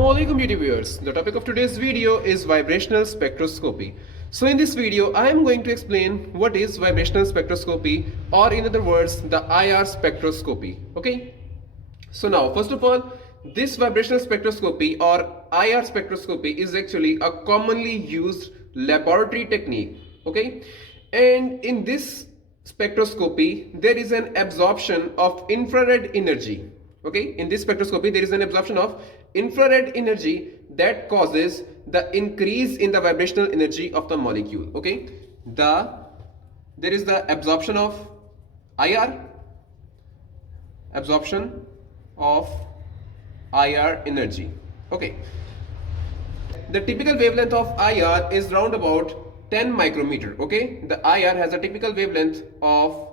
Assalamualaikum beauty viewers. The topic of today's video is vibrational spectroscopy. So in this video I am going to explain what is vibrational spectroscopy, or in other words the IR spectroscopy. Okay. So now first of all, this vibrational spectroscopy or IR spectroscopy is actually a commonly used laboratory technique. Okay. And in this spectroscopy there is an absorption of infrared energy. Okay, in this spectroscopy there is an absorption of infrared energy that causes the increase in the vibrational energy of the molecule. Okay, there is the absorption of IR, absorption of IR energy. Okay, the typical wavelength of IR is round about 10 micrometer. Okay, the IR has a typical wavelength of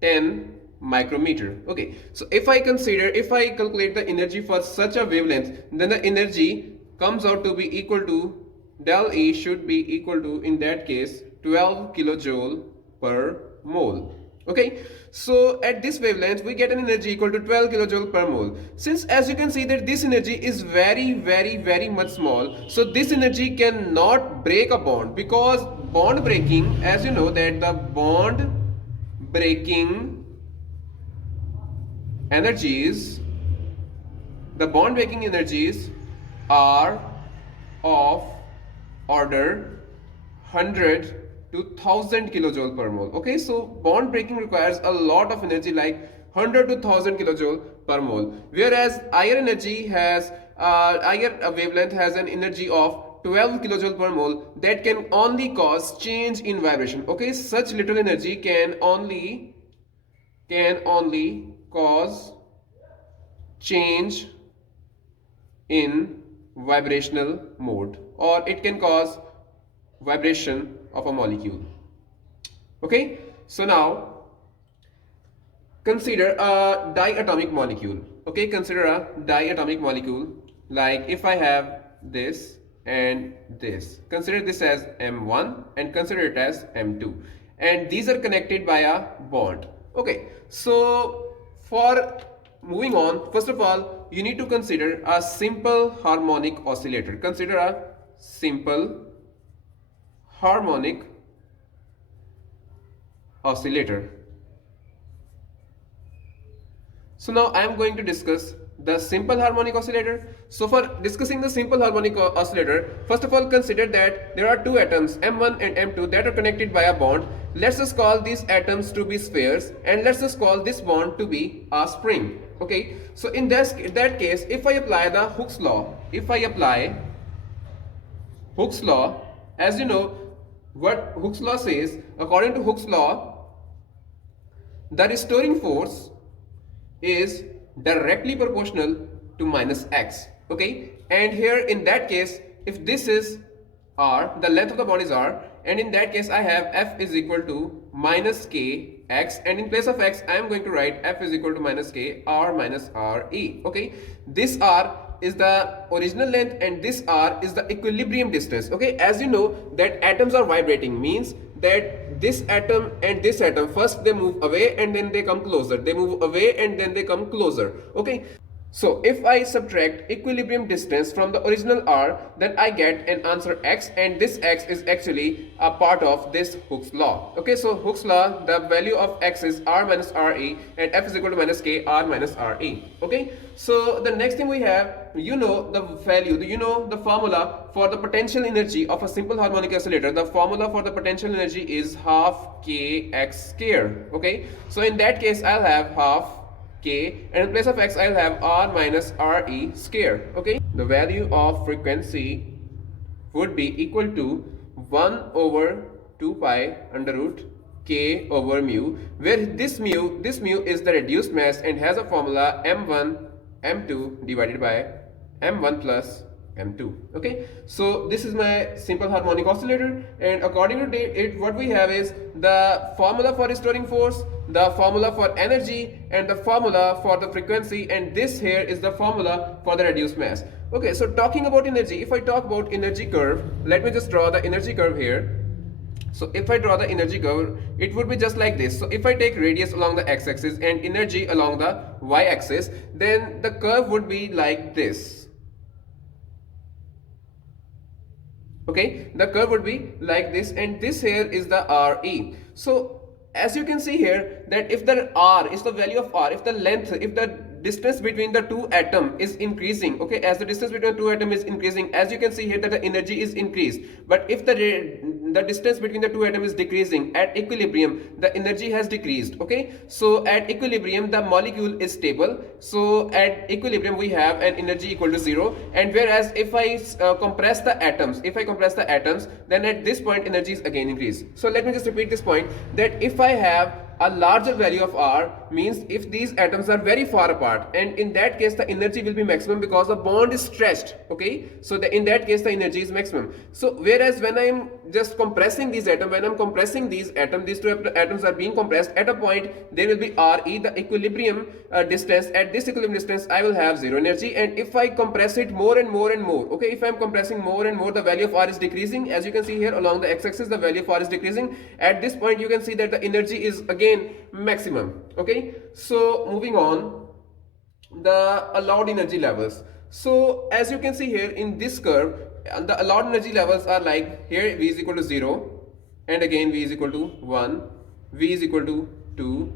10 micrometer. Okay, so if I calculate the energy for such a wavelength, then the energy comes out to be equal to del E should be equal to, in that case, 12 kilojoule per mole. Okay, so at this wavelength we get an energy equal to 12 kilojoule per mole. Since as you can see that this energy is very much small, so this energy cannot break a bond, because bond breaking, as you know that the bond breaking energies are of order 100 to 1000 kilojoule per mole. Okay, so bond breaking requires a lot of energy, like 100 to 1000 kilojoule per mole, whereas IR energy has IR wavelength has an energy of 12 kilojoule per mole that can only cause change in vibration. Okay, such little energy can only cause change in vibrational mode, or it can cause vibration of a molecule. Okay, so now consider a diatomic molecule. Okay, consider a diatomic molecule, like if I have this and this, consider this as M1 and consider it as M2, and these are connected by a bond. Okay, so for moving on, first of all you need to consider a simple harmonic oscillator. Consider a simple harmonic oscillator. So now I am going to discuss the simple harmonic oscillator. So for discussing the simple harmonic oscillator, first of all consider that there are two atoms M1 and M2 that are connected by a bond. Let's just call these atoms to be spheres, and let's just call this bond to be a spring. Okay, so in that case, if I apply the Hooke's law, as you know what Hooke's law says, according to Hooke's law, the restoring force is directly proportional to minus x. Okay, and here in that case, if this is r, the length of the bond is r, and in that case I have F is equal to minus k x, and in place of x I am going to write F is equal to minus k r minus r e. Okay, this r is the original length and this r is the equilibrium distance. Okay, as you know that atoms are vibrating, means that this atom and this atom, first they move away and then they come closer, they move away and then they come closer. Okay, so if I subtract equilibrium distance from the original r, then I get an answer x, and this x is actually a part of this Hooke's law. Okay, so Hooke's law, the value of x is r minus re, and F is equal to minus k r minus re. Okay, so the next thing we have, you know the value, you know the formula for the potential energy of a simple harmonic oscillator. The formula for the potential energy is half k x square. Okay, so in that case I'll have half k, and in place of x I'll have r minus re square. Okay, the value of frequency would be equal to 1 over 2 pi under root k over mu, where this mu is the reduced mass and has a formula m1 m2 divided by m1 plus m2. Okay, so this is my simple harmonic oscillator, and according to it, what we have is the formula for restoring force, the formula for energy, and the formula for the frequency, and this here is the formula for the reduced mass. Okay, so talking about energy, if I talk about energy curve, let me just draw the energy curve here. So if I draw the energy curve, it would be just like this. So if I take radius along the x-axis and energy along the y-axis, then the curve would be like this. Okay, the curve would be like this, and this here is the RE. So as you can see here, that if the R is the value of R, if the length, if the distance between the two atom is increasing, okay, as the distance between the two atom is increasing, as you can see here that the energy is increased. But if the distance between the two atom is decreasing, at equilibrium the energy has decreased. Okay, so at equilibrium the molecule is stable, so at equilibrium we have an energy equal to 0. And whereas if I compress the atoms, then at this point energy is again increased. So let me just repeat this point, that if I have a larger value of R, means if these atoms are very far apart, and in that case the energy will be maximum because the bond is stretched. Okay, so in that case the energy is maximum. So whereas when I am just compressing these atoms, when I'm compressing these atoms, these two atoms are being compressed, at a point there will be RE, the equilibrium distance. At this equilibrium distance I will have zero energy, and if I compress it more and more and more, okay, if I'm compressing more and more, the value of R is decreasing. As you can see here along the x-axis, the value of R is decreasing. At this point you can see that the energy is again maximum. Okay, so moving on, the allowed energy levels. So as you can see here in this curve, the allowed energy levels are like here V is equal to 0, and again V is equal to 1, V is equal to 2,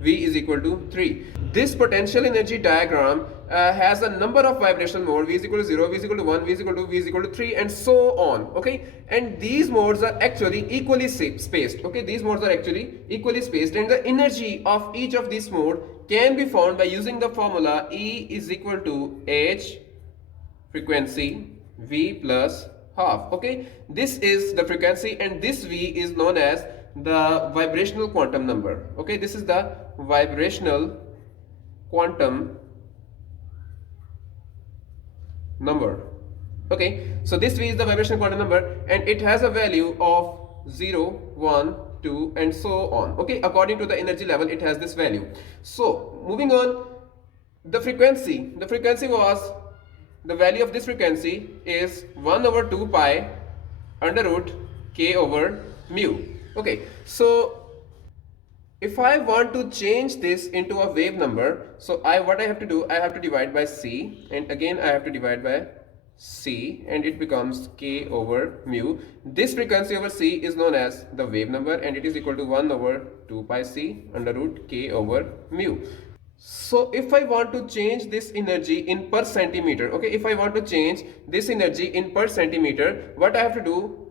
V is equal to 3. This potential energy diagram has a number of vibrational modes. V is equal to 0, V is equal to 1, V is equal to 3, and so on. Okay, and these modes are actually equally spaced. Okay, these modes are actually equally spaced, and the energy of each of these modes can be found by using the formula E is equal to H frequency V plus half. Okay, this is the frequency, and this V is known as the vibrational quantum number. Okay, this is the vibrational quantum number. Okay, so this V is the vibrational quantum number, and it has a value of 0, 1, 2, and so on. Okay, according to the energy level it has this value. So moving on, the frequency was, the value of this frequency is 1 over 2 pi under root k over mu. Okay, so if I want to change this into a wave number, so what I have to do, I have to divide by c, and again I have to divide by c, and it becomes k over mu. This frequency over c is known as the wave number, and it is equal to 1 over 2 pi c under root k over mu. So if I want to change this energy in per centimeter, okay, if I want to change this energy in per centimeter, what I have to do,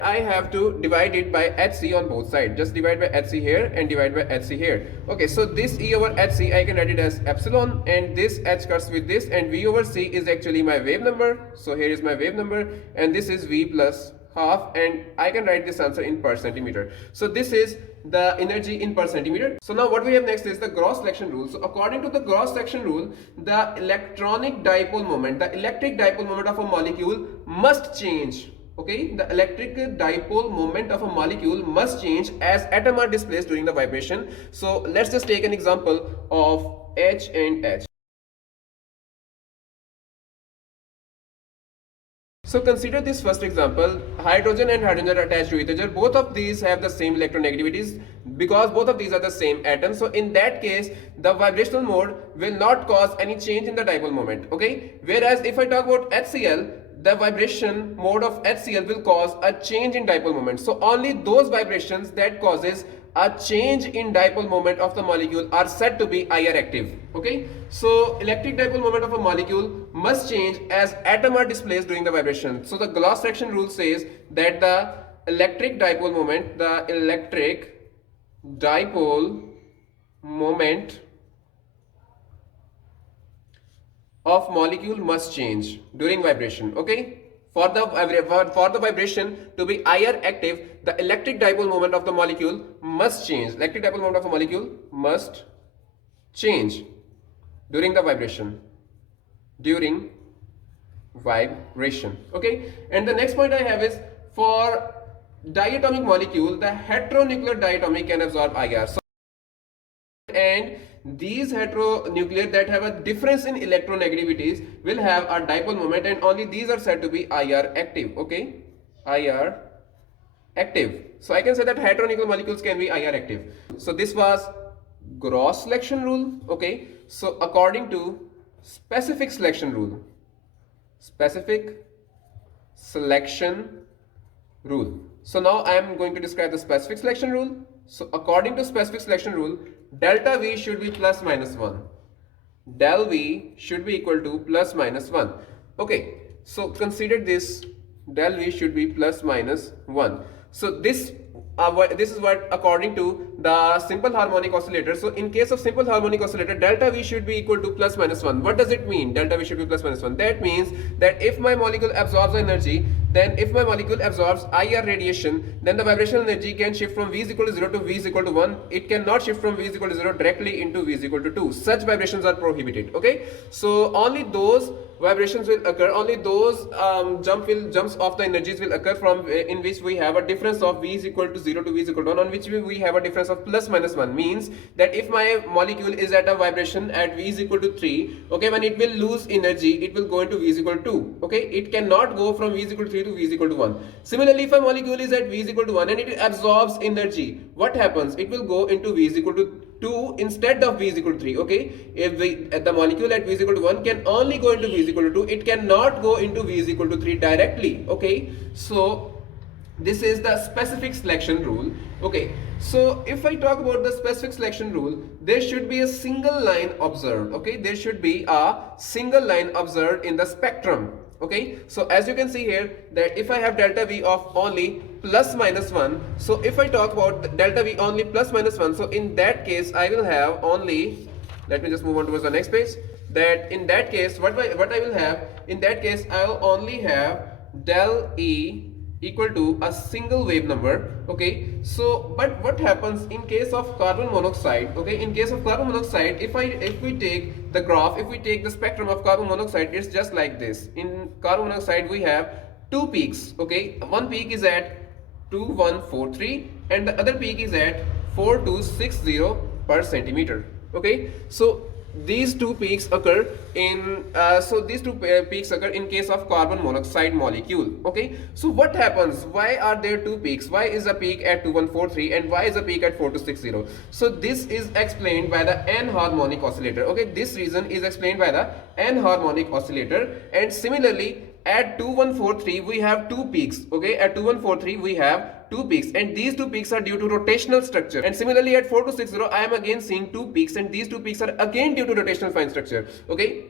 I have to divide it by hc on both sides. Just divide by hc here and divide by hc here. Okay, so this E over hc I can write it as epsilon, and this h cuts with this, and V over c is actually my wave number. So here is my wave number, and this is V plus half, and I can write this answer in per centimeter. So this is the energy in per centimeter. So now what we have next is the Gauss selection rule. So according to the Gauss selection rule, the electronic dipole moment, the electric dipole moment of a molecule must change. Okay, the electric dipole moment of a molecule must change as atoms are displaced during the vibration. So let's just take an example of H and H. So consider this first example. Hydrogen and hydrogen are attached to each other. Both of these have the same electronegativities because both of these are the same atom. So in that case, the vibrational mode will not cause any change in the dipole moment. Okay, whereas if I talk about HCl, the vibration mode of HCl will cause a change in dipole moment. So only those vibrations that causes a change in dipole moment of the molecule are said to be IR active. Okay, so electric dipole moment of a molecule must change as atoms are displaced during the vibration. So the Gauss selection rule says that the electric dipole moment, of molecule must change during vibration. Okay, for the vibration to be IR active, the electric dipole moment of the molecule must change. Electric dipole moment of a molecule must change during the vibration. Okay, and the next point I have is, for diatomic molecule, the heteronuclear diatomic can absorb IR. So, and these heteronuclear that have a difference in electronegativities will have a dipole moment, and only these are said to be IR active. Okay, IR active. So I can say that heteronuclear molecules can be IR active. So this was Gauss selection rule. Okay, so according to specific selection rule selection rule. So now I am going to describe the specific selection rule. So according to specific selection rule, delta V should be plus minus 1. Del V should be equal to plus minus 1. Okay, so consider this, del V should be plus minus 1. So this is what according to the simple harmonic oscillator. So in case of simple harmonic oscillator, delta V should be equal to plus minus 1. What does it mean? Delta V should be plus minus 1. That means that if my molecule absorbs energy, then if my molecule absorbs IR radiation, then the vibrational energy can shift from V is equal to 0 to V is equal to 1. It cannot shift from V is equal to 0 directly into V is equal to 2. Such vibrations are prohibited. Okay, so only those vibrations will occur, only those jumps of the energies will occur from in which we have a difference of V is equal to 0 to V is equal to 1, on which we have a difference of plus minus 1. Means that if my molecule is at a vibration at V is equal to 3, okay, when it will lose energy, it will go into V is equal to 2. Okay, it cannot go from V is equal to 3 to V is equal to 1. Similarly, if a molecule is at V is equal to 1 and it absorbs energy, what happens? It will go into V is equal to 2 instead of V is equal to 3. Okay, if the molecule at V is equal to 1 can only go into V is equal to 2, it cannot go into V is equal to 3 directly. Okay, so this is the specific selection rule. Okay, so if I talk about the specific selection rule, there should be a single line observed. Okay, there should be a single line observed in the spectrum. Okay, so as you can see here, that if I have delta V of only plus minus 1, so if I talk about delta V only plus minus 1, so in that case I will have only, let me just move on towards the next page, that in that case what I will have, in that case I will only have del E equal to a single wave number. Okay, so but what happens in case of carbon monoxide? Okay, in case of carbon monoxide, if we take the graph, if we take the spectrum of carbon monoxide, it's just like this. In carbon monoxide we have two peaks. Okay, one peak is at 2143 and the other peak is at 4260 per centimeter. Okay, so these two peaks occur in peaks occur in case of carbon monoxide molecule. Okay, so what happens? Why are there two peaks? Why is a peak at 2143 and why is a peak at 4260? So this is explained by the anharmonic oscillator. Okay, this reason is explained by the anharmonic oscillator. And similarly at 2143 we have two peaks. Okay, at 2143 we have two peaks, and these two peaks are due to rotational structure. And similarly at 4260 I am again seeing two peaks, and these two peaks are again due to rotational fine structure. Okay,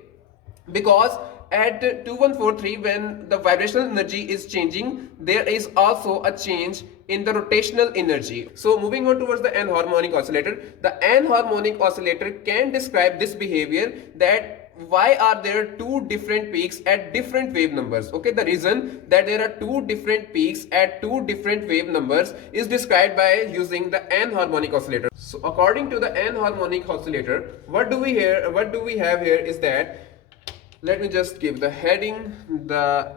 because at 2143 when the vibrational energy is changing, there is also a change in the rotational energy. So moving on towards the anharmonic oscillator, the anharmonic oscillator can describe this behavior, that why are there two different peaks at different wave numbers. Okay, the reason that there are two different peaks at two different wave numbers is described by using the anharmonic oscillator. So according to the anharmonic oscillator, what do we have here is that, let me just give the heading, the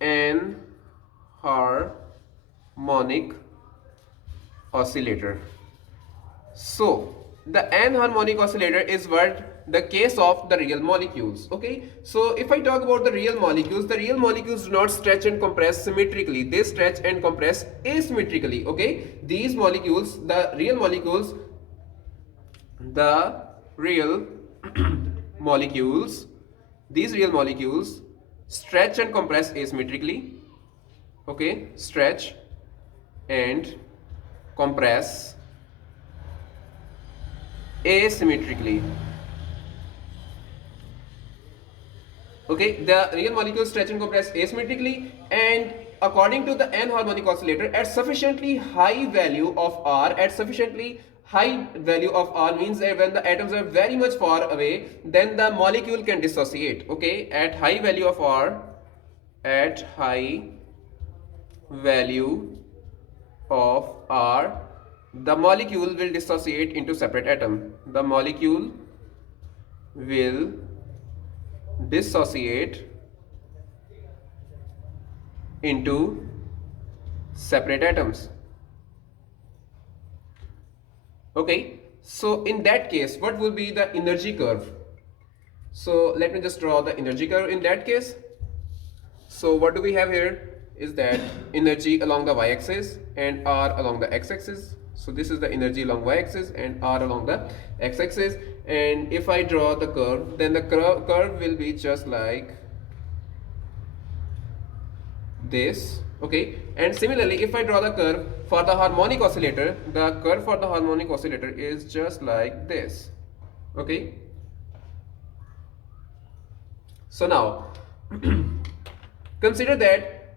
anharmonic oscillator. So the anharmonic oscillator is what the case of the real molecules. Okay, so if I talk about the real molecules do not stretch and compress symmetrically, they stretch and compress asymmetrically. Okay, these molecules, the real molecules these real molecules stretch and compress asymmetrically. Okay, stretch and compress asymmetrically. Okay, the real molecules stretch and compress asymmetrically, and according to the anharmonic oscillator, at sufficiently high value of R, means that when the atoms are very much far away, then the molecule can dissociate. Okay, at high value of R, the molecule will dissociate into separate atom. The molecule will dissociate into separate atoms. Okay, so in that case, what will be the energy curve? So let me just draw the energy curve in that case. So what do we have here is that energy along the y-axis and R along the x-axis. So this is the energy along y-axis and R along the x-axis. And if I draw the curve, then the curve will be just like this, okay. And similarly, if I draw the curve for the harmonic oscillator, the curve for the harmonic oscillator is just like this, okay. So now consider that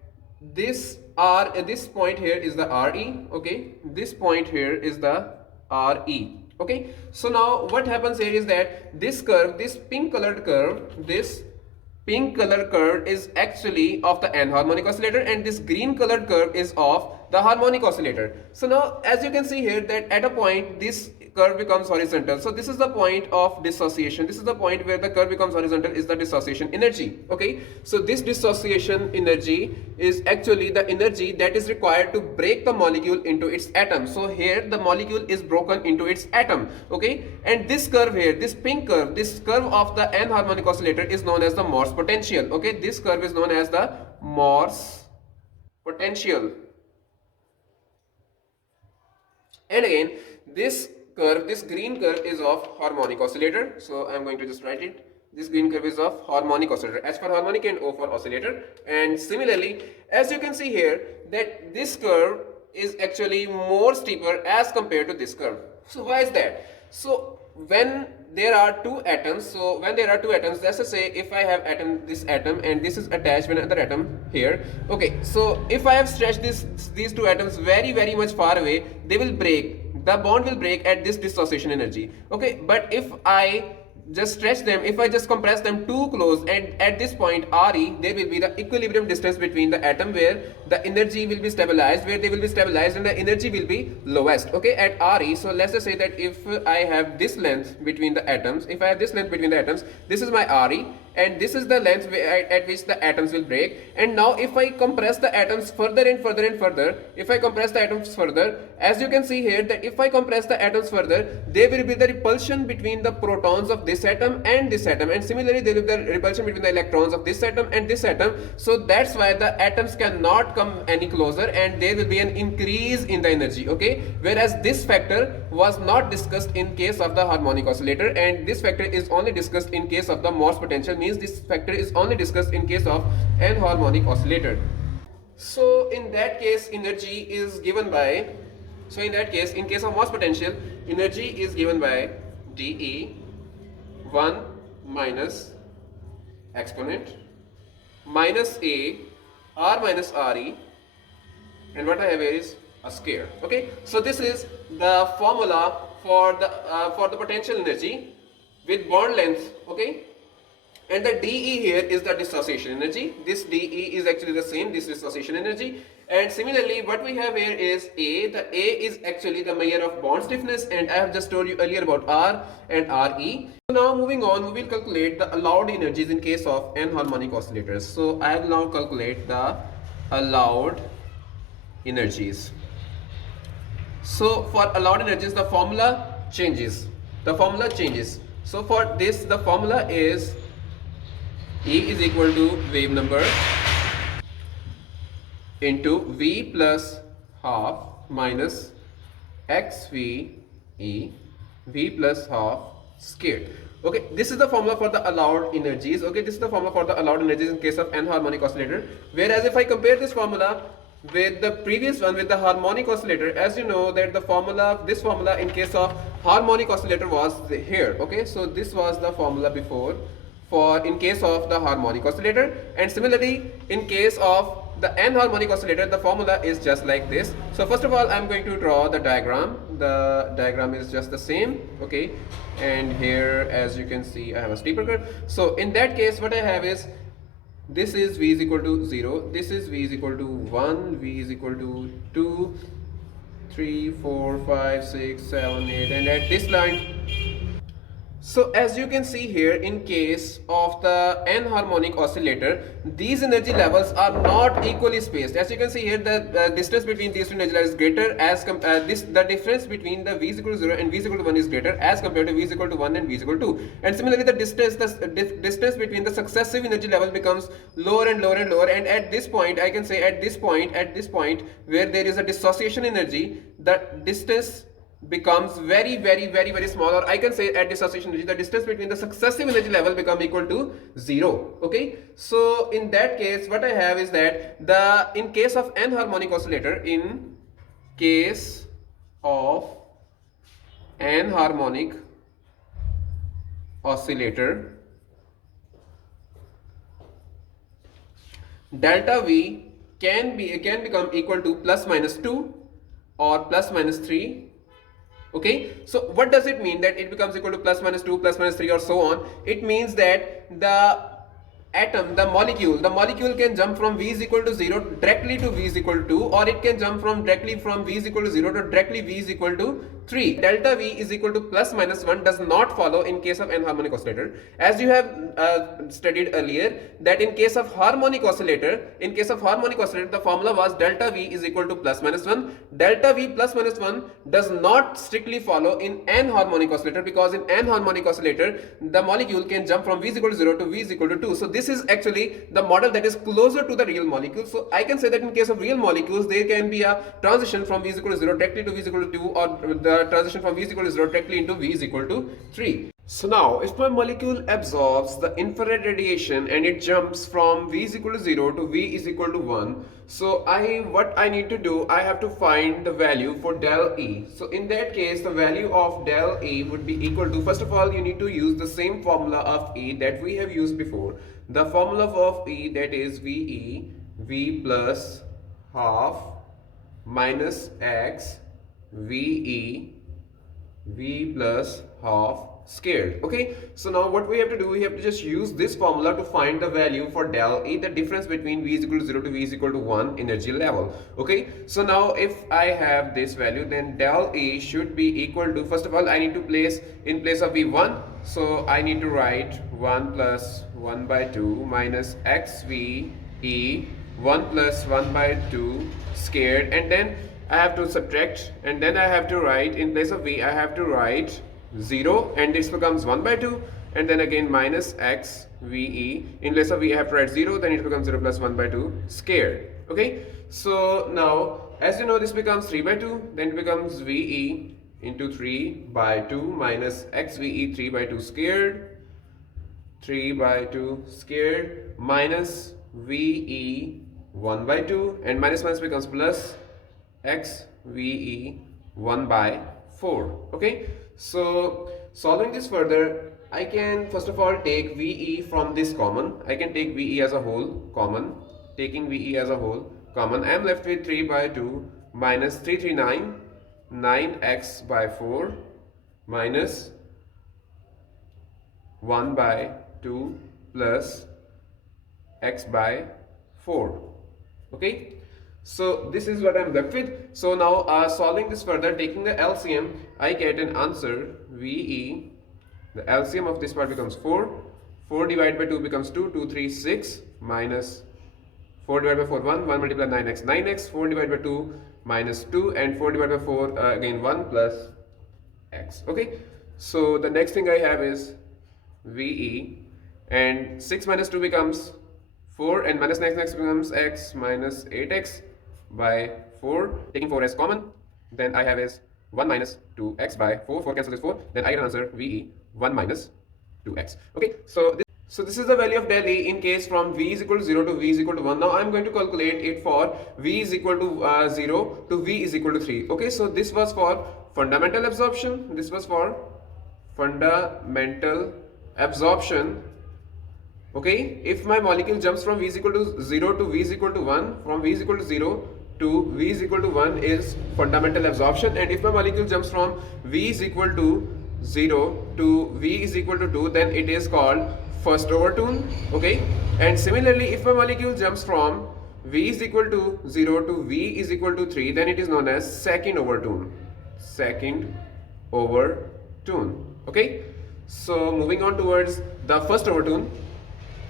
this point here is the RE, okay. This point here is the RE, okay. So now what happens here is that this curve, this pink colored curve, this pink color curve is actually of the anharmonic oscillator, and this green colored curve is of the harmonic oscillator. So now as you can see here that at a point this curve becomes horizontal. So this is the point of dissociation. This is the point where the curve becomes horizontal, is the dissociation energy, okay. So this dissociation energy is actually the energy that is required to break the molecule into its atom. So here the molecule is broken into its atom, okay. And this curve here, this pink curve, this curve of the anharmonic oscillator is known as the Morse potential, okay. This curve is known as the Morse potential. And again, this curve, this green curve is of harmonic oscillator. So I am going to just write it. This green curve is of harmonic oscillator, H for harmonic and O for oscillator. And similarly, as you can see here, that this curve is actually more steeper as compared to this curve. So why is that? So when there are two atoms, let's just say if I have this atom and this is attached with another atom here, okay. So if I have stretched these two atoms very much far away, they will break. The bond will break at this dissociation energy, okay. But if I just stretch them, if I just compress them too close, and at this point RE, there will be the equilibrium distance between the atom where the energy will be stabilized, and the energy will be lowest, okay, at RE. So let's just say that if I have this length between the atoms, this is my RE, and this is the length at which the atoms will break. And now if I compress the atoms further and further, as you can see here that if I compress the atoms further, there will be the repulsion between the protons of this atom and this atom, and similarly there will be the repulsion between the electrons of this atom and this atom. So that's why the atoms cannot come any closer, and there will be an increase in the energy, okay. Whereas this factor was not discussed in case of the harmonic oscillator, and this factor is only discussed in case of the Morse potential, means this factor is only discussed in case of anharmonic oscillator. So in that case energy is given by, in case of Morse potential, energy is given by dE 1 minus exponent minus A R minus RE, and what I have here is a square, okay. So this is the formula for the potential energy with bond length, okay. And the dE here is the dissociation energy. This dE is actually the same, this dissociation energy. And similarly, what we have here is A. The A is actually the measure of bond stiffness, and I have just told you earlier about R and RE. So now moving on, we will calculate the allowed energies in case of anharmonic oscillators. So I will now calculate the allowed energies. So for allowed energies, the formula changes. So for this, the formula is E is equal to wave number into V plus half minus XV E V plus half squared. Okay, this is the formula for the allowed energies. Okay, this is the formula for the allowed energies in case of anharmonic oscillator. Whereas if I compare this formula with the previous one, with the harmonic oscillator, as you know that this formula in case of harmonic oscillator was here. Okay, so this was the formula before in case of the harmonic oscillator, and similarly in case of the anharmonic oscillator, the formula is just like this. So first of all, I'm going to draw the diagram. The diagram is just the same, okay, and here as you can see I have a steeper curve. So in that case what I have is, this is V is equal to 0, this is V is equal to 1, V is equal to 2, 3, 4, 5, 6, 7, 8, and at this line. So as you can see here, in case of the anharmonic oscillator, these energy levels are not equally spaced. As you can see here, the distance between these two energy levels is greater as the difference between the V is equal to 0 and V is equal to 1 is greater as compared to V is equal to 1 and V is equal to 2. And similarly, the distance between the successive energy level becomes lower and lower and lower. And at this point, I can say at this point where there is a dissociation energy, the distance becomes very small, or I can say at dissociation energy the distance between the successive energy level become equal to 0. Okay, so in that case what I have is that in case of anharmonic oscillator, in case of anharmonic oscillator, delta V can become equal to plus minus 2 or plus minus 3. Okay, so what does it mean that it becomes equal to plus minus 2, plus minus 3, or so on? It means that the molecule can jump from V is equal to 0 directly to V is equal to 2, or it can jump directly from V is equal to 0 to directly V is equal to 3. Delta V is equal to plus minus 1 does not follow in case of anharmonic oscillator. As you have studied earlier, that in case of harmonic oscillator, the formula was delta V is equal to plus minus 1. Delta V plus minus 1 does not strictly follow in anharmonic oscillator, because in anharmonic oscillator the molecule can jump from V is equal to 0 to V is equal to 2. So this is actually the model that is closer to the real molecule. So I can say that in case of real molecules there can be a transition from V is equal to 0 directly to V is equal to 2, or the transition from V is equal to 0 directly into V is equal to 3. So now if my molecule absorbs the infrared radiation and it jumps from V is equal to 0 to V is equal to 1, so what I need to do, I have to find the value for del E. So in that case the value of del E would be equal to, first of all you need to use the same formula of E that we have used before. The formula of E, that is VE, V plus half minus X VE, V plus half squared. Okay, so now what we have to do, we have to just use this formula to find the value for del E, the difference between V is equal to 0 to V is equal to 1 energy level. Okay, so now if I have this value, then del E should be equal to, first of all I need to place in place of V1, so I need to write 1 plus 1 by 2 minus XVE 1 plus 1 by 2 squared, and then I have to subtract, and then I have to write in place of V I have to write 0, and this becomes 1 by 2, and then again minus X VE, in place of V I have to write 0, then it becomes 0 plus 1 by 2 squared. Okay, so now as you know this becomes 3 by 2, then it becomes VE into 3 by 2 minus XVE 3 by 2 squared, 3 by 2 squared minus VE 1 by 2, and minus minus becomes plus X VE 1 by 4. Okay, so solving this further, I can first of all take VE from this common. I can take VE as a whole common. Taking VE as a whole common, I am left with 3 by 2 minus 339 9x by 4 minus 1 by 2 plus x by 4. Okay, so this is what I am left with. So now solving this further, taking the LCM, I get an answer VE. The LCM of this part becomes 4. 4 divided by 2 becomes 2. 2, 3, 6 minus 4 divided by 4, 1. 1 multiplied 9x, 9x. 4 divided by 2 minus 2, and 4 divided by 4 again 1 plus x. Okay, so the next thing I have is VE, and 6 minus 2 becomes 4, and minus next becomes x minus 8x by 4. Taking 4 as common, then I have is 1 minus 2x by 4. 4 cancels is 4. Then I get an answer VE 1 minus 2x. Okay, so this is the value of del E in case from V is equal to 0 to V is equal to 1. Now I am going to calculate it for V is equal to 0 to V is equal to 3. Okay, so this was for fundamental absorption. This was for fundamental absorption. Okay, if my molecule jumps from V is equal to 0 to V is equal to 1, from V is equal to 0 to V is equal to 1 is fundamental absorption, and if my molecule jumps from V is equal to 0 to V is equal to 2, then it is called first overtune. Okay, and similarly if my molecule jumps from V is equal to 0 to V is equal to 3, then it is known as second overtune. Second overtune. Okay, so moving on towards the first overtune.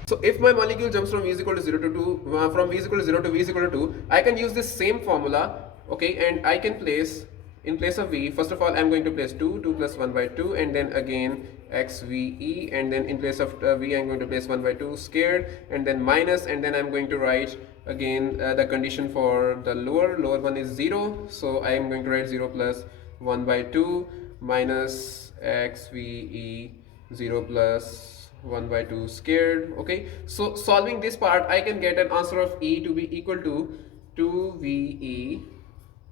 So if my molecule jumps from V is equal to 0 to 2, from V is equal to 0 to V is equal to 2, I can use this same formula. Okay, and I can place in place of V, first of all I am going to place 2 plus 1 by 2, and then again XVE, and then in place of V I am going to place 1 by 2 squared, and then minus, and then I am going to write again the condition for the lower one is 0, so I am going to write 0 plus 1 by 2 minus xve 0 plus 1 by 2 squared. Okay, so solving this part, I can get an answer of E to be equal to 2ve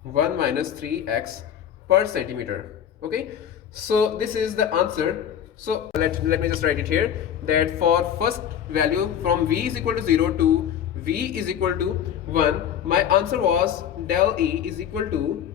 1 minus 3x per centimeter. Okay, so this is the answer. So let me just write it here, that for first value from v is equal to 0 to v is equal to 1, my answer was del E is equal to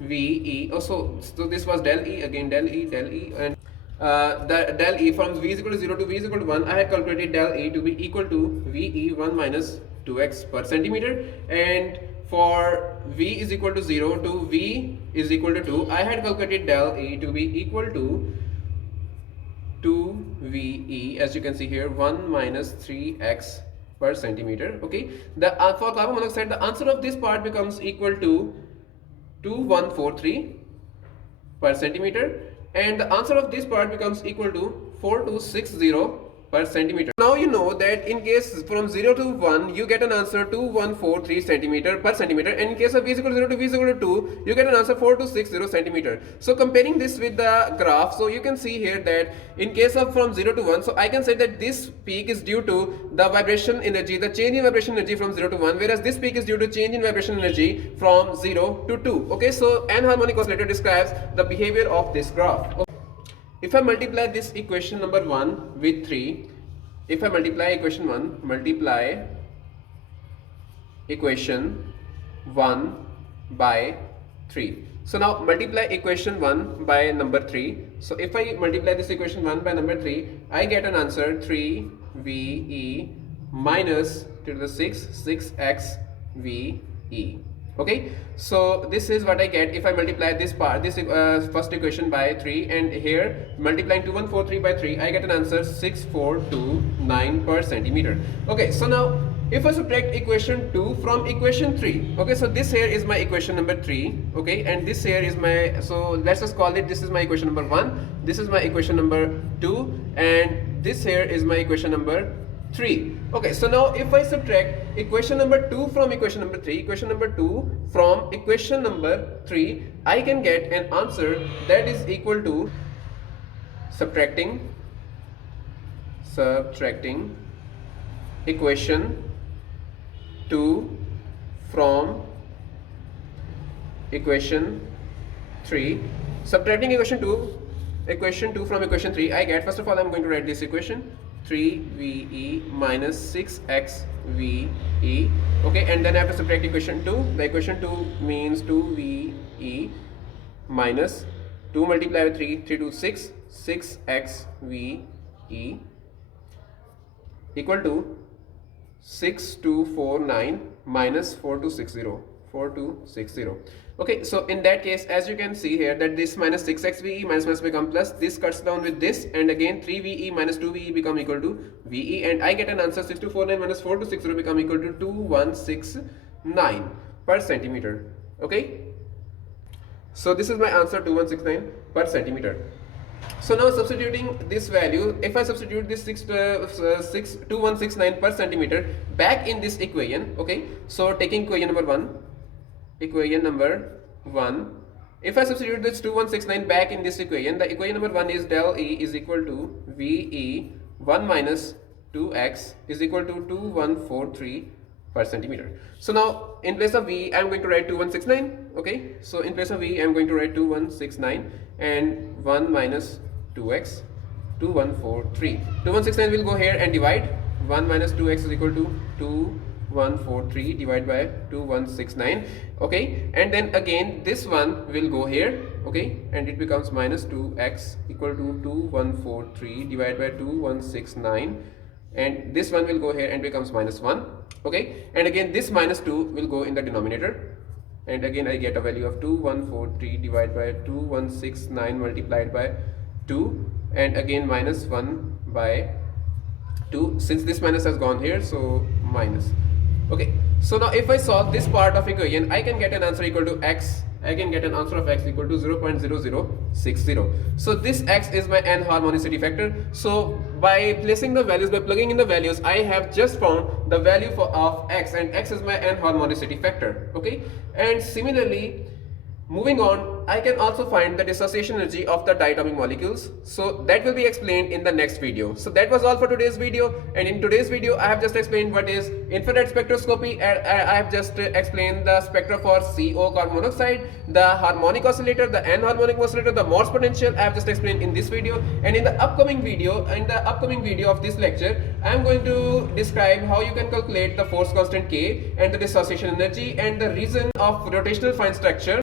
VE. Oh, so this was del E, again del E, and the del E from V is equal to 0 to V is equal to 1. I had calculated del E to be equal to VE 1 minus 2x per centimeter, and for V is equal to 0 to V is equal to 2, I had calculated del E to be equal to 2VE, as you can see here, 1 minus 3x per centimeter. Okay, the for carbon monoxide, the answer of this part becomes equal to 2143 per centimeter, and the answer of this part becomes equal to 4260 per centimeter. Now you know that in case from 0 to 1 you get an answer 2143 centimeter per centimeter, and in case of v is equal to 0 to v is equal to 2 you get an answer 4260 centimeter. So comparing this with the graph, so you can see here that in case of from 0 to 1, so I can say that this peak is due to the vibration energy, the change in vibration energy from 0 to 1, whereas this peak is due to change in vibration energy from 0 to 2. Okay, so anharmonic oscillator describes the behavior of this graph. Okay. If I multiply this equation number 1 with 3, if I multiply equation 1, multiply equation 1 by 3. So now multiply equation 1 by number 3. So if I multiply this equation 1 by number 3, I get an answer 3VE minus 2 to the 6xVE. Okay, so this is what I get if I multiply this part, this first equation by 3, and here multiplying 2143 by 3, I get an answer 6429 per centimeter. Okay, so now if I subtract equation 2 from equation 3, okay, so this here is my equation number 3, okay, and this here is my, so let's just call it, this is my equation number 1, this is my equation number 2, and this here is my equation number 3. Okay, so now if I subtract equation number 2 from equation number 3, equation number 2 from equation number 3, I can get an answer that is equal to subtracting equation 2 from equation 3, subtracting equation 2 from equation 3, I get, first of all I'm going to write this equation 3VE minus 6xVE. Okay, and then I have to subtract equation 2. The equation 2 means 2VE minus 2 multiplied by 3, 3 to 6, 6xVE equal to 6249 minus 4260. Okay, so in that case, as you can see here, that this minus 6xVE minus become plus, this cuts down with this, and again 3VE minus 2VE become equal to VE, and I get an answer 6249 minus 4260 become equal to 2169 per centimeter. Okay, so this is my answer, 2169 per centimeter. So now substituting this value, if I substitute this 2169 per centimeter back in this equation, okay, so taking equation number 1, if I substitute this 2169 back in this equation, the equation number 1 is del E is equal to VE 1 minus 2x is equal to 2143 per centimeter. So now in place of V I am going to write 2169. Okay, so in place of V I am going to write 2169 and 1 minus 2x 2143. 2169 will go here and divide. 1 minus 2x is equal to 2143 divided by 2169. Okay, and then again this one will go here. Okay, and it becomes minus 2x equal to 2143 divided by 2169, and this one will go here and becomes minus 1. Okay, and again this minus 2 will go in the denominator, and again I get a value of 2143 divided by 2169 multiplied by 2, and again minus 1 by 2. Since this minus has gone here, so minus. Okay, so now if I solve this part of equation, I can get an answer equal to x. I can get an answer of x equal to 0.0060. So this x is my anharmonicity factor. So by placing the values, by plugging in the values, I have just found the value of x, and x is my anharmonicity factor. Okay, and similarly Moving on, I can also find the dissociation energy of the diatomic molecules. So that will be explained in the next video. So that was all for today's video. And in today's video, I have just explained what is infrared spectroscopy, and I have just explained the spectra for CO carbon monoxide, the harmonic oscillator, the anhormonic oscillator, the Morse potential. I have just explained in this video. And in the upcoming video of this lecture, I am going to describe how you can calculate the force constant K and the dissociation energy and the reason of rotational fine structure.